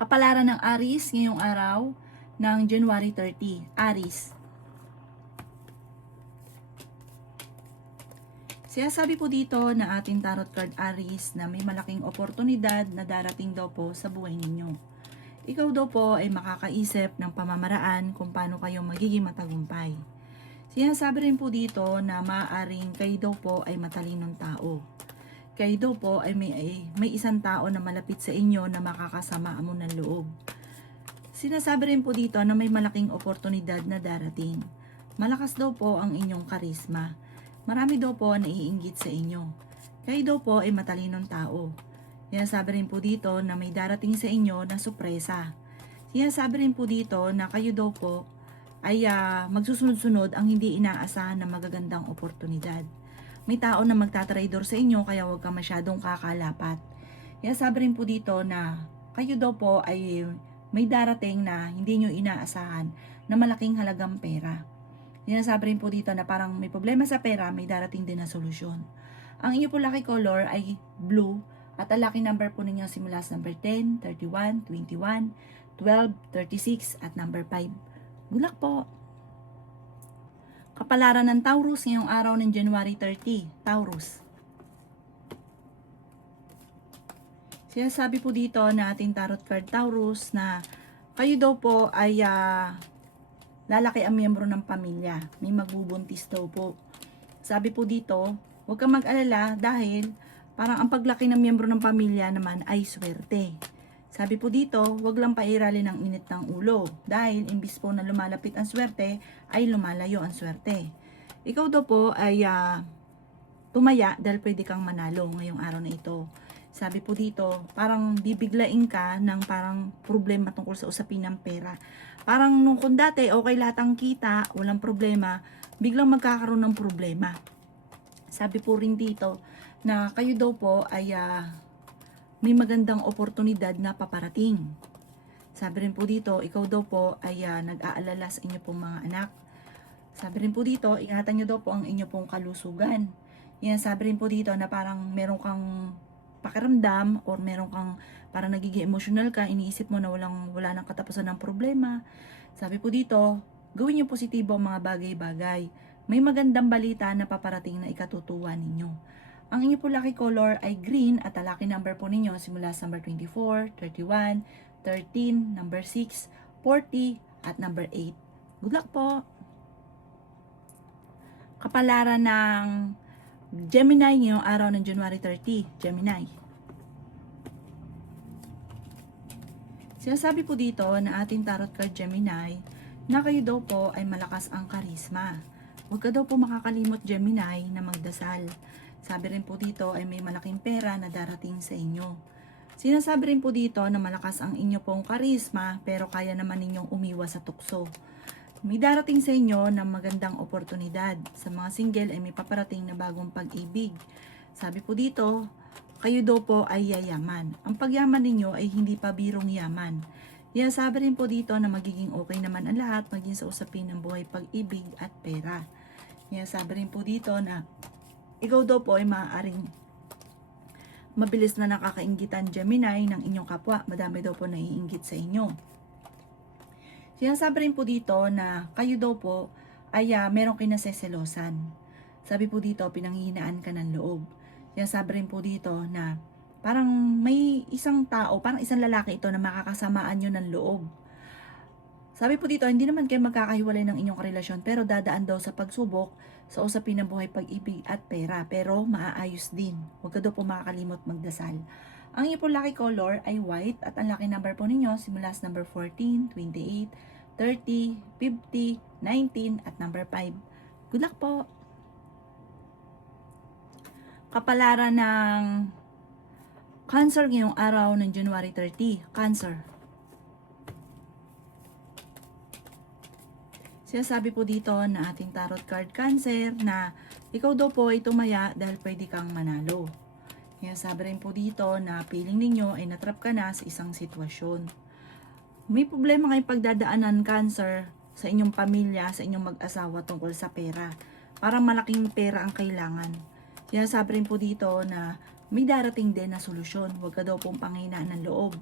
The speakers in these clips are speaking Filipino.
Kapalaran ng Aries ngayong araw ng January 30. Aries. Sinasabi po dito na ating tarot card Aries na may malaking oportunidad na darating daw po sa buhay ninyo. Ikaw daw po ay makakaisip ng pamamaraan kung paano kayo magiging matagumpay. Sinasabi rin po dito na maaaring kayo daw po ay matalinong tao. Kayo daw po ay may isang tao na malapit sa inyo na makakasama mo ng loob. Sinasabi rin po dito na may malaking oportunidad na darating. Malakas daw po ang inyong karisma. Marami daw po na naiinggit sa inyo. Kayo daw po ay matalinong tao. Sinasabi rin po dito na may darating sa inyo na sorpresa. Sinasabi rin po dito na kayo daw po ay magsusunod-sunod ang hindi inaasahan na magagandang oportunidad. May tao na magtatraidor sa inyo kaya huwag ka masyadong kakalapat. Sinasabi rin po dito na kayo daw po ay may darating na hindi nyo inaasahan na malaking halagang pera. Sinasabi rin po dito na parang may problema sa pera, may darating din na solusyon. Ang inyo po lucky color ay blue at ang lucky number po ninyo simula sa number 10, 31, 21, 12, 36 at number 5. Good luck po! Kapalaran ng Taurus ngayong araw ng January 30. Taurus. Sinasabi po dito na ating tarot card Taurus na kayo daw po ay lalaki ang miyembro ng pamilya. May magbubuntis daw po. Sabi po dito, huwag kang mag-alala dahil parang ang paglaki ng miyembro ng pamilya naman ay swerte. Sabi po dito, huwag lang pairalin ng init ng ulo dahil imbis po na lumalapit ang swerte ay lumalayo ang swerte. Ikaw daw po ay tumaya dahil pwede kang manalo ngayong araw na ito. Sabi po dito, parang bibiglain ka ng parang problema tungkol sa usapin ng pera. Parang nung kung dati okay lahat ang kita, walang problema, biglang magkakaroon ng problema. Sabi po rin dito na kayo daw po ay may magandang oportunidad na paparating. Sabi rin po dito, ikaw daw po ay nag-aalala sa inyo pong mga anak. Sabi rin po dito, ingatan nyo daw po ang inyo pong kalusugan. Yan, sabi rin po dito na parang meron kang pakiramdam or meron kang parang nagiging emotional ka, iniisip mo na wala nang katapusan ng problema. Sabi po dito, gawin nyo positibo ang mga bagay-bagay. May magandang balita na paparating na ikatutuwa ninyo. Ang inyo po lucky color ay green at ang lucky number po ninyo simula sa number 24, 31, 13, number 6, 40 at number 8. Good luck po! Kapalaran ng Gemini ngayong araw ng January 30. Gemini. Sinasabi po dito na ating tarot card Gemini na kayo daw po ay malakas ang karisma. Huwag ka daw po makakalimot Gemini na magdasal. Sabi rin po dito ay may malaking pera na darating sa inyo. Sinasabi rin po dito na malakas ang inyo pong karisma pero kaya naman ninyong umiwas sa tukso. May darating sa inyo ng magandang oportunidad. Sa mga single ay may paparating na bagong pag-ibig. Sabi po dito, kayo daw po ay yayaman. Ang pagyaman ninyo ay hindi pa birong yaman. Sabi rin po dito na magiging okay naman ang lahat maging sa usapin ng buhay, pag-ibig at pera. Sabi rin po dito na ikaw daw po ay maaaring mabilis na nakakainggitan Gemini ng inyong kapwa. Madami daw po naiinggit sa inyo. Sinasabi rin po dito na kayo daw po ay merong kinaseselosan. Sabi po dito, pinanghihinaan ka ng loob. Sinasabi rin po dito na parang may isang tao, parang isang lalaki ito na makakasamaan nyo ng loob. Sabi po dito, hindi naman kayo magkakahiwalay ng inyong relasyon pero dadaan daw sa pagsubok sa usapin ng buhay, pag-ibig at pera pero maaayos din. Huwag ka daw po makakalimot magdasal. Ang inyo po lucky color ay white at ang lucky number po ninyo simula sa number 14, 28, 30, 50, 19 at number 5. Good luck po! Kapalaran ng Cancer ngayong araw ng January 30. Cancer. Sinasabi po dito na ating tarot card Cancer na ikaw daw po ay tumaya dahil pwede kang manalo. Sinasabi rin po dito na feeling ninyo ay natrap ka na sa isang sitwasyon. May problema kayong pagdadaanan Cancer sa inyong pamilya, sa inyong mag-asawa tungkol sa pera. Parang malaking pera ang kailangan. Sinasabi rin po dito na may darating din na solusyon. Huwag ka daw pong panghinaan ng loob.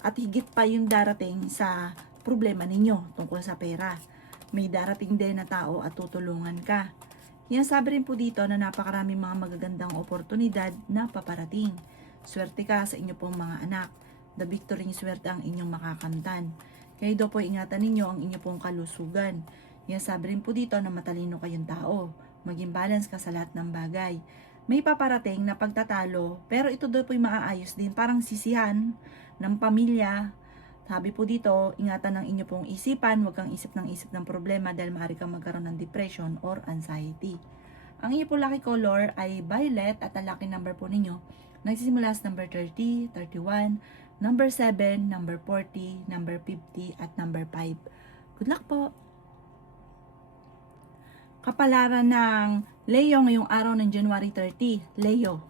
At higit pa yung darating sa problema ninyo tungkol sa pera. May darating din na tao at tutulungan ka. Yan sabi rin po dito na napakaraming mga magagandang oportunidad na paparating. Swerte ka sa inyo pong mga anak. The victory swerte ang inyong makakamtan. Kaya daw po ingatan ninyo ang inyo pong kalusugan. Yan sabi rin po dito na matalino kayong tao. Maging balance ka sa lahat ng bagay. May paparating na pagtatalo, pero ito daw po yung maaayos din. Parang sisihan ng pamilya. Sabi po dito, ingatan ng inyo pong isipan, huwag kang isip ng problema dahil maaari kang magkaroon ng depression or anxiety. Ang inyo po lucky color ay violet at ang lucky number po ninyo nagsisimula sa number 30, 31, number 7, number 40, number 50 at number 5. Good luck po! Kapalaran ng Leo ngayong araw ng January 30. Leo.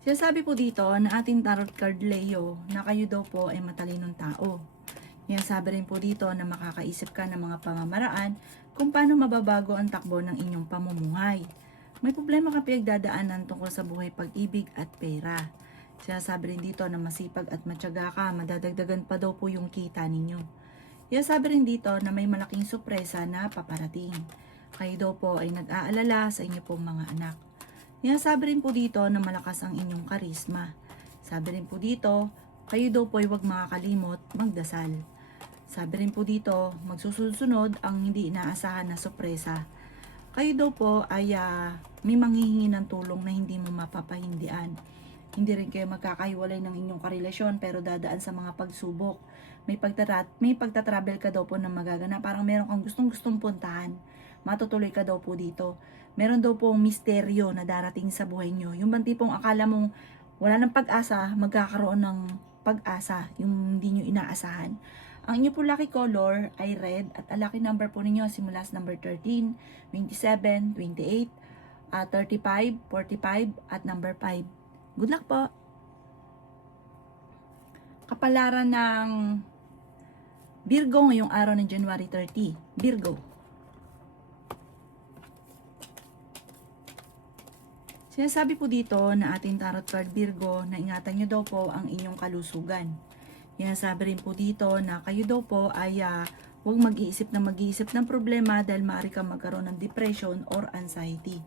Sinasabi po dito na ating tarot card Leo na kayo daw po ay matalinong tao. Yan sabi rin po dito na makakaisip ka ng mga pamamaraan kung paano mababago ang takbo ng inyong pamumuhay. May problema ka pinagdadaanan tungkol sa buhay, pag-ibig at pera. Sinasabi rin dito na masipag at matyaga ka, madadagdagan pa daw po yung kita ninyo. Yan sabi rin dito na may malaking sorpresa na paparating. Kayo daw po ay nag-aalala sa inyo pong mga anak. Yan sabi rin po dito na malakas ang inyong karisma. Sabi rin po dito, kayo daw po ay huwag makakalimot magdasal. Sabi rin po dito, magsusunod ang hindi inaasahan na sorpresa. Kayo daw po ay may manghihingi ng tulong na hindi mo mapapahindian. Hindi rin kayo magkakahiwalay ng inyong karelasyon pero dadaan sa mga pagsubok. May pagtatravel ka daw po na magaganap. Parang meron kang gustong puntahan. Matutuloy ka daw po dito. Meron daw pong misteryo na darating sa buhay nyo. Yung bang tipong akala mong wala ng pag-asa, magkakaroon ng pag-asa. Yung hindi nyo inaasahan. Ang inyo po lucky color ay red at ang lucky number po ninyo simula sa number 13, 27, 28, 35, 45 at number 5. Good luck po! Kapalaran ng Virgo ngayong araw ng January 30. Virgo. Sinasabi po dito na ating tarot card Virgo na ingatan nyo daw po ang inyong kalusugan. Sinasabi rin po dito na kayo daw po ay huwag mag-iisip ng problema dahil maaari kang magkaroon ng depression or anxiety.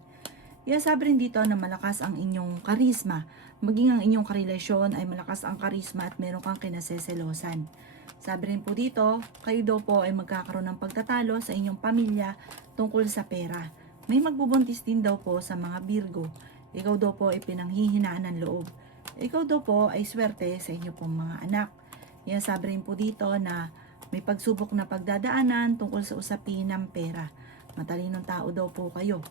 Sabi rin dito na malakas ang inyong karisma. Maging ang inyong karelasyon ay malakas ang karisma at meron kang kinaseselosan. Sabi rin po dito, kayo daw po ay magkakaroon ng pagtatalo sa inyong pamilya tungkol sa pera. May magbubuntis din daw po sa mga Virgo. Ikaw daw po ay pinanghihinaan ng loob. Ikaw daw po ay swerte sa inyo pong mga anak. Sabi rin po dito na may pagsubok na pagdadaanan tungkol sa usapin ng pera. Matalinong tao daw po kayo.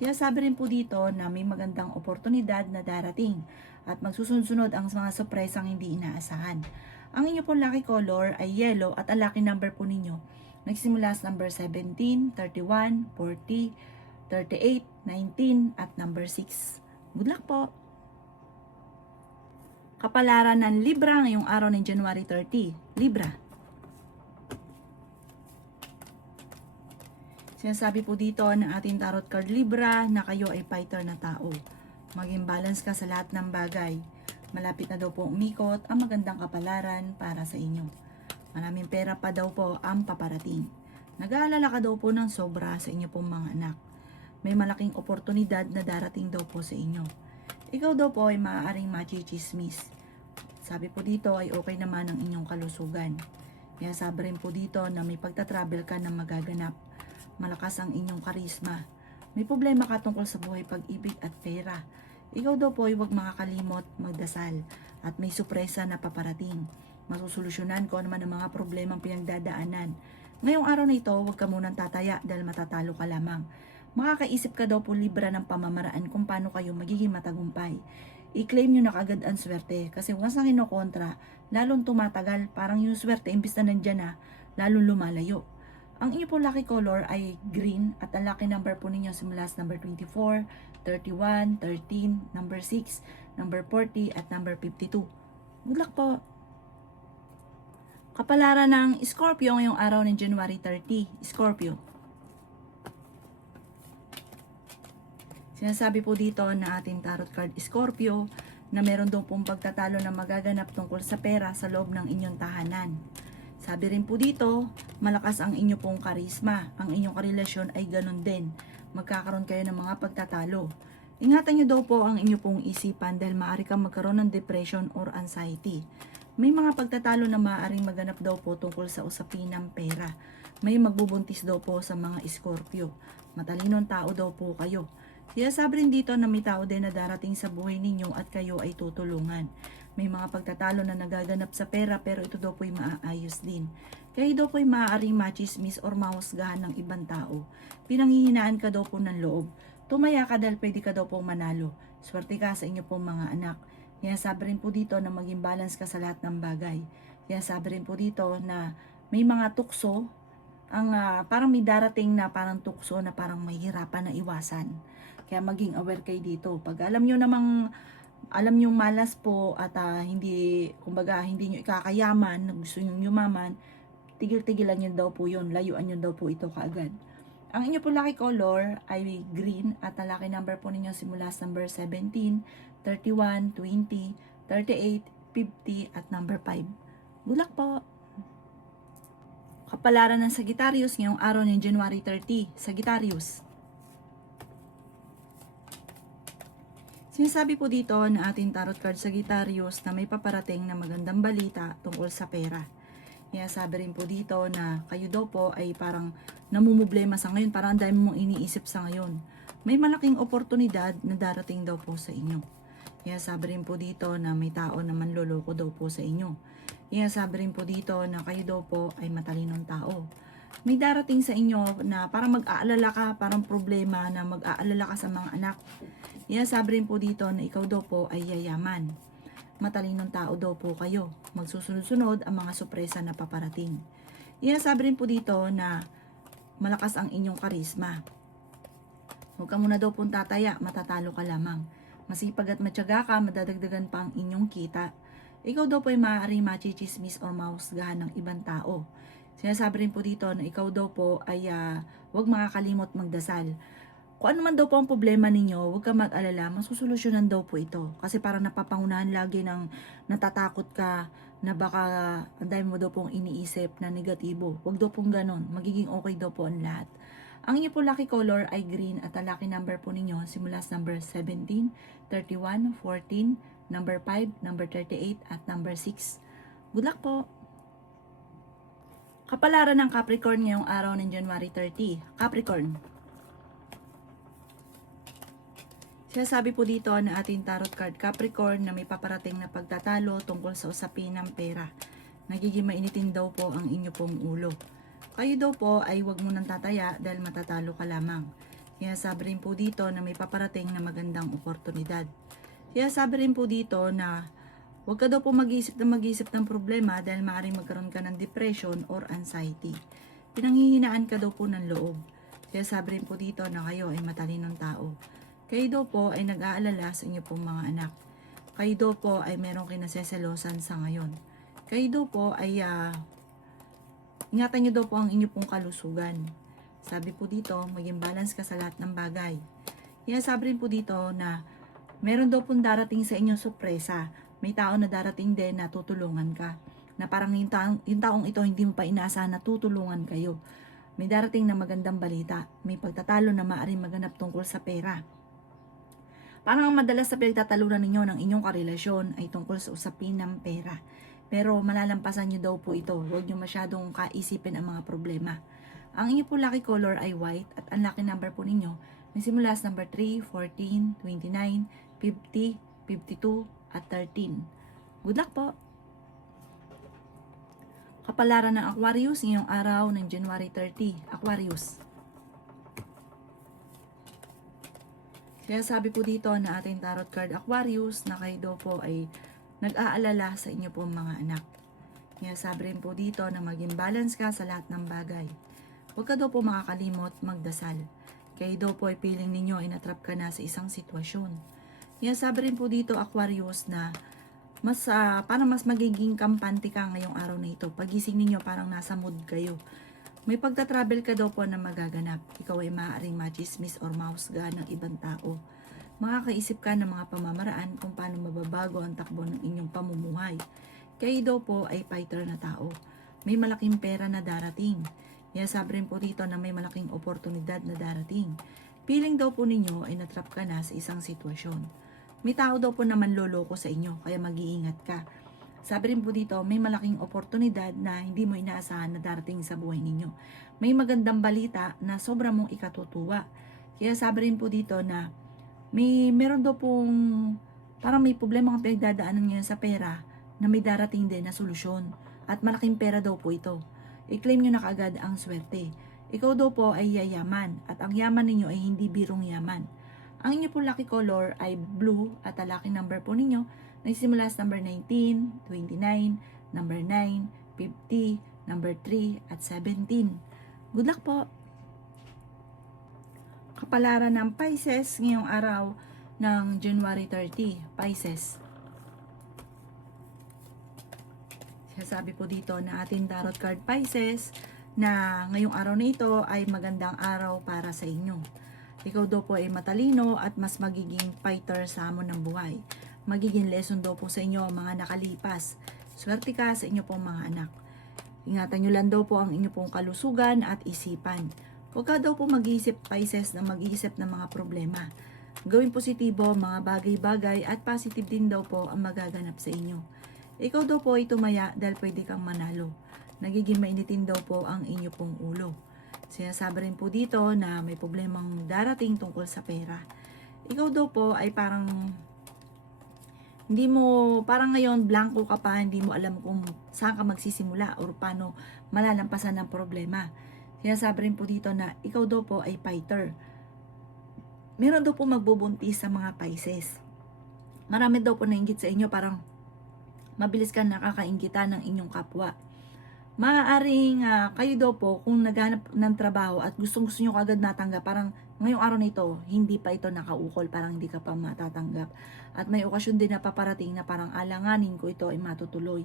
Sabi rin po dito na may magandang oportunidad na darating at magsusunod ang mga sorpresang hindi inaasahan. Ang inyo pong lucky color ay yellow at ang lucky number po ninyo nagsimula sa number 17, 31, 40, 38, 19 at number 6. Good luck po! Kapalaran ng Libra ngayong araw ng January 30. Libra. Sinasabi po dito ng ating tarot card Libra na kayo ay fighter na tao. Maging balance ka sa lahat ng bagay. Malapit na daw po umikot ang magandang kapalaran para sa inyo. Maraming pera pa daw po ang paparating. Nag-aalala ka daw po ng sobra sa inyo pong mga anak. May malaking oportunidad na darating daw po sa inyo. Ikaw daw po ay maaaring machichismis. Sabi po dito ay okay naman ang inyong kalusugan. Kaya sabi rin po dito na may pagtatravel ka na magaganap. Malakas ang inyong karisma. May problema ka tungkol sa buhay, pag-ibig at pera. Ikaw daw po ay huwag makakalimot magdasal at may sorpresa na paparating. Masusolusyonan ko naman ang mga problemang pinagdadaanan. Ngayong araw na ito, huwag ka munang tataya dahil matatalo ka lamang. Makakaisip ka daw po Libra ng pamamaraan kung paano kayo magiging matagumpay. I-claim nyo na kagad ang swerte kasi once na kinokontra, lalong tumatagal. Parang yung swerte, imbis na nandyan na, lalong lumalayo. Ang inyo po lucky color ay green at ang lucky number po ninyo simula sa number 24, 31, 13, number 6, number 40 at number 52. Good luck po! Kapalaran ng Scorpio ngayong araw ng January 30. Scorpio. Sinasabi po dito na ating tarot card Scorpio na meron daw pong pagtatalo na magaganap tungkol sa pera sa loob ng inyong tahanan. Sabi rin po dito, malakas ang inyo pong karisma. Ang inyong karelasyon ay ganun din. Magkakaroon kayo ng mga pagtatalo. Ingatan nyo daw po ang inyo pong isipan dahil maaari kang magkaroon ng depression or anxiety. May mga pagtatalo na maaaring maganap daw po tungkol sa usapin ng pera. May magbubuntis daw po sa mga Scorpio. Matalinong tao daw po kayo. Kaya sabi rin dito na may tao din na darating sa buhay ninyo at kayo ay tutulungan. May mga pagtatalo na nagaganap sa pera pero ito daw po'y maaayos din. Kaya daw po'y maaaring machismis or mahusgahan ng ibang tao. Pinanghihinaan ka daw po ng loob. Tumaya ka dahil pwede ka daw pong manalo. Swerte ka sa inyo pong mga anak. Kaya sabi rin po dito na maging balance ka sa lahat ng bagay. Kaya sabi rin po dito na may mga tukso, parang may darating na parang tukso na parang mahihirapan na iwasan. Kaya maging aware kayo dito. Pag alam nyo malas po at hindi nyo ikakayaman, gusto nyo yumaman, tigil-tigilan nyo daw po yun, layuan nyo daw po ito kaagad. Ang inyo po lucky color ay green at ang lucky number po ninyo simula sa number 17, 31, 20, 38, 50 at number 5. Good luck po! Kapalaran ng Sagittarius ngayong araw ng January 30. Sagittarius. Sinasabi po dito na ating tarot card Sagittarius na may paparating na magandang balita tungkol sa pera. Kaya sabi rin po dito na kayo daw po ay parang namumblema sa ngayon, parang ang dami mong iniisip sa ngayon. May malaking oportunidad na darating daw po sa inyo. Kaya sabi rin po dito na may tao na manloloko daw po sa inyo. Kaya sabi rin po dito na kayo daw po ay matalinong tao. May darating sa inyo na parang mag-aalala ka, parang problema na mag-aalala ka sa mga anak. Kaya sabi rin po dito na ikaw daw po ay yayaman. Matalinong tao daw po kayo. Magsusunod-sunod ang mga sorpresa na paparating. Kaya sabi rin po dito na malakas ang inyong karisma. Huwag ka muna daw pong tataya, matatalo ka lamang. Masipag at matyaga ka, madadagdagan pa ang inyong kita. Ikaw daw po ay maaaring machichismis o mahusgahan ng ibang tao. Sinasabi rin po dito na ikaw daw po ay huwag makakalimot magdasal. Kung ano man daw po ang problema ninyo, huwag ka mag-alala, masusolusyonan daw po ito. Kasi parang napapangunahan lagi ng natatakot ka na baka ang dami mo daw pong iniisip na negatibo. Huwag daw pong ganon, magiging okay daw po ang lahat. Ang inyo po lucky color ay green at ang lucky number po ninyo simula sa number 17, 31, 14, number 5, number 38 at number 6. Good luck po! Kapalaran ng Capricorn ngayong araw ng January 30. Capricorn. Sinasabi po dito na ating tarot card Capricorn na may paparating na pagtatalo tungkol sa usapin ng pera. Nagiging mainitin daw po ang inyo pong ulo. Kayo daw po ay huwag mo nang tataya dahil matatalo ka lamang. Kaya sabi rin po dito na may paparating na magandang oportunidad. Kaya sabi rin po dito na huwag ka daw po mag-isip ng problema dahil maaaring magkaroon ka ng depression or anxiety. Pinanghihinaan ka daw po ng loob. Kaya sabi rin po dito na kayo ay matalinong tao. Kayo daw po ay nag-aalala sa inyo pong mga anak. Kayo daw po ay merong kinaseselosan sa ngayon. Kayo daw po ay ingatan nyo daw po ang inyo pong kalusugan. Sabi po dito, maging balance ka sa lahat ng bagay. Kaya sabi rin po dito na meron daw pong darating sa inyong sorpresa. May tao na darating din na tutulungan ka. Na parang yung taong ito hindi mo pa inaasahan na tutulungan kayo. May darating na magandang balita. May pagtatalo na maaaring maganap tungkol sa pera. Parang madalas sa pinagtatalunan ninyo ng inyong karelasyon ay tungkol sa usapin ng pera. Pero malalampasan nyo daw po ito. Huwag nyo masyadong kaisipin ang mga problema. Ang inyo po lucky color ay white at ang lucky number po ninyo may simula sa number 3, 14, 29, 50, 52 at 13. Good luck po! Kapalaran ng Aquarius ngayong araw ng January 30. Aquarius. Kaya sabi po dito na ating tarot card Aquarius na kayo daw po ay nag-aalala sa inyo pong mga anak. Kaya sabi rin po dito na maging balance ka sa lahat ng bagay. Huwag ka daw po makakalimot magdasal. Kayo daw po ay feeling ninyo ay natrap ka na sa isang sitwasyon. Kaya sabi rin po dito Aquarius na parang mas magiging kampante ka ngayong araw na ito. Pagising ninyo parang nasa mood kayo. May pagta-travel ka daw po na magaganap. Ikaw ay maaaring machismis or mahusgahan ng ibang tao. makakaisip ka ng mga pamamaraan kung paano mababago ang takbo ng inyong pamumuhay. Kayo daw po ay fighter na tao. May malaking pera na darating. Sabi rin po dito na may malaking oportunidad na darating. Feeling daw po ninyo ay natrap ka na sa isang sitwasyon. May tao daw po naman loloko sa inyo, kaya mag-iingat ka. Sabi rin po dito, may malaking oportunidad na hindi mo inaasahan na darating sa buhay ninyo. May magandang balita na sobra mong ikatutuwa. Kaya sabi rin po dito na meron daw pong parang may problema kang pinagdadaanan ngayon sa pera na may darating din na solusyon. At malaking pera daw po ito. I-claim nyo na kaagad ang swerte. Ikaw daw po ay yayaman at ang yaman ninyo ay hindi birong yaman. Ang inyo po lucky color ay blue at ang lucky number po ninyo nagsimula sa number 19, 29, number 9, 50, number 3 at 17. Good luck po! Kapalaran ng Pisces ngayong araw ng January 30, Pisces. Sabi po dito na ating tarot card Pisces na ngayong araw na ito ay magandang araw para sa inyo. Ikaw daw po ay matalino at mas magiging fighter sa hamon ng buhay. Magiging lesson daw po sa inyo ang mga nakalipas. Swerte ka sa inyo pong mga anak. Ingatan nyo lang daw po ang inyo pong kalusugan at isipan. Huwag ka daw po mag-iisip Pisces na mag-iisip ng mga problema. Gawin positibo mga bagay-bagay at positive din daw po ang magaganap sa inyo. Ikaw daw po ay tumaya dahil pwede kang manalo. Nagiging mainitin daw po ang inyo pong ulo. Sinasabi rin po dito na may problemang darating tungkol sa pera. Ikaw daw po ay parang parang ngayon blanco ka pa, hindi mo alam kung saan ka magsisimula o paano malalampasan ng problema. Sinasabi rin po dito na ikaw daw po ay fighter. Meron daw po magbubuntis sa mga Pisces. Marami daw po nainggit sa inyo, parang mabilis ka nakakainggitan ng inyong kapwa. Maaaring kayo daw po, kung naghanap ng trabaho at gustong nyo kagad natanggap, parang ngayong araw na ito, hindi pa ito nakaukol, parang hindi ka pa matatanggap. At may okasyon din na paparating na parang alanganin ko ito ay matutuloy.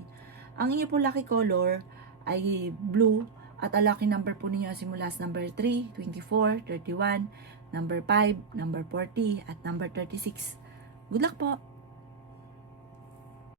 Ang inyo po lucky color ay blue at ang lucky number po ninyo simula sa number 3, 24, 31, number 5, number 40 at number 36. Good luck po!